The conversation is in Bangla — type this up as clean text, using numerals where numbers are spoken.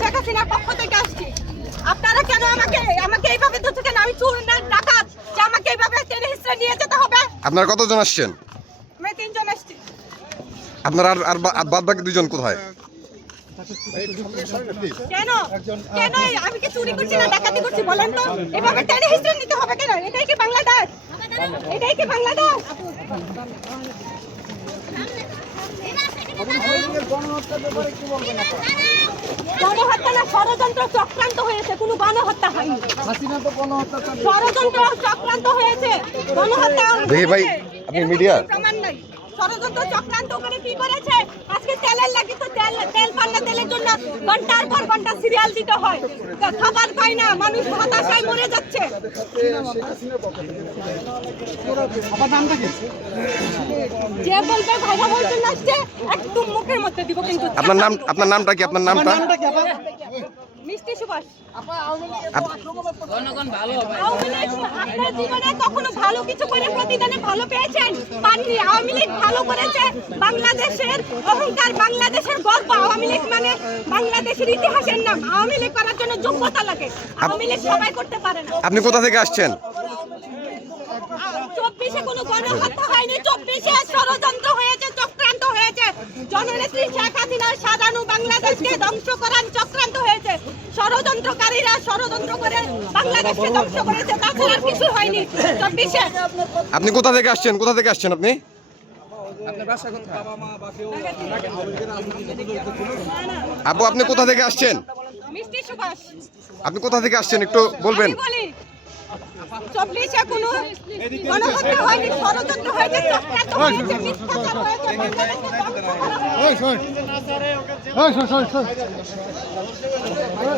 শেখ হাসিনার পক্ষ থেকে আসছি। আপনারা কেন আমাকে এইভাবে ধরতে কেন? আমি চোর না ডাকাত যে আমাকে এইভাবে টেনে হিসেবে নিয়ে যেতে হবে? আপনারা কতজন আসছেন? আমরা 3 জন আসছি। আপনারা আর বাদ বাকি 2 জন কোথায়? কেন কেন আমি কি চুরি করছি না ডাকাতি করছি বলেন তো? এভাবে টেনে হিসেবে নিতে হবে কেন? এটাই কি বাংলাদেশ? এটাই কি বাংলাদেশ? গণহত্যা না, ষড়যন্ত্র চক্রান্ত হয়েছে, কোনো গণহত্যা হয়নি। ষড়যন্ত্র চক্রান্ত হয়েছে, গণহত্যা দেখি ভাই, আপনি মিডিয়া প্রমাণ নাই। ষড়যন্ত্র চক্রান্ত করে কি করেছে? আজকে তেলের লাগি তো তেল পান্না তেলের জন্য ঘন্টার পর ঘন্টা সিরিয়াল দিতে হয়, খাবার পায় না, মানুষ হতাশায় মরে যাচ্ছে। যে বলবে ভাইরা বলছেন আসছে একদম মুখের মধ্যে দিব। কিন্তু আপনার নামটা কি? আপনার নামটা? মিষ্টি সুভাষ। আওয়ামী লীগ আপনার জীবনে কখনো ভালো কিছু করে প্রতিদানে ভালো পেয়েছেন? পাননি। আওয়ামী লীগ ভালো করেছে, বাংলাদেশের অহংকার, বাংলাদেশের গর্ব। আওয়ামী লীগ মানে বাংলাদেশের ইতিহাসের নাম। আওয়ামী লীগ করার জন্য যোগ্যতা লাগে, আওয়ামী লীগ সবাই করতে পারে না। আপনি কোথা থেকে আসছেন? 24-এ কোনো গণহত্যা হয়নি, 24-এ ষড়যন্ত্র হয়েছে, চক্রান্ত হয়েছে। জননেত্রী শেখ হাসিনার সাজানো বাংলাদেশকে ধ্বংস করার চক্রান্ত হয়েছে। ষড়যন্ত্রকারীরা ষড়যন্ত্র করে বাংলাদেশকে ধ্বংস করেছে, তাছাড়া আর কিছু হয়নি 24-এ। আপনি কোথা থেকে আসছেন? কোথা থেকে আসছেন আপনি? আপু, আপনি কোথা থেকে আসছেন? মিষ্টি সুভাষ। আপনি কোথা থেকে আসছেন একটু বলবেন? 24-এ কোনো গণহত্যা হয়নি, ষড়যন্ত্র হয়েছে, চক্রান্ত হয়েছে, মিথ্যাচার হয়েছে, বাংলাদেশকে ধ্বংস করা হয়েছে।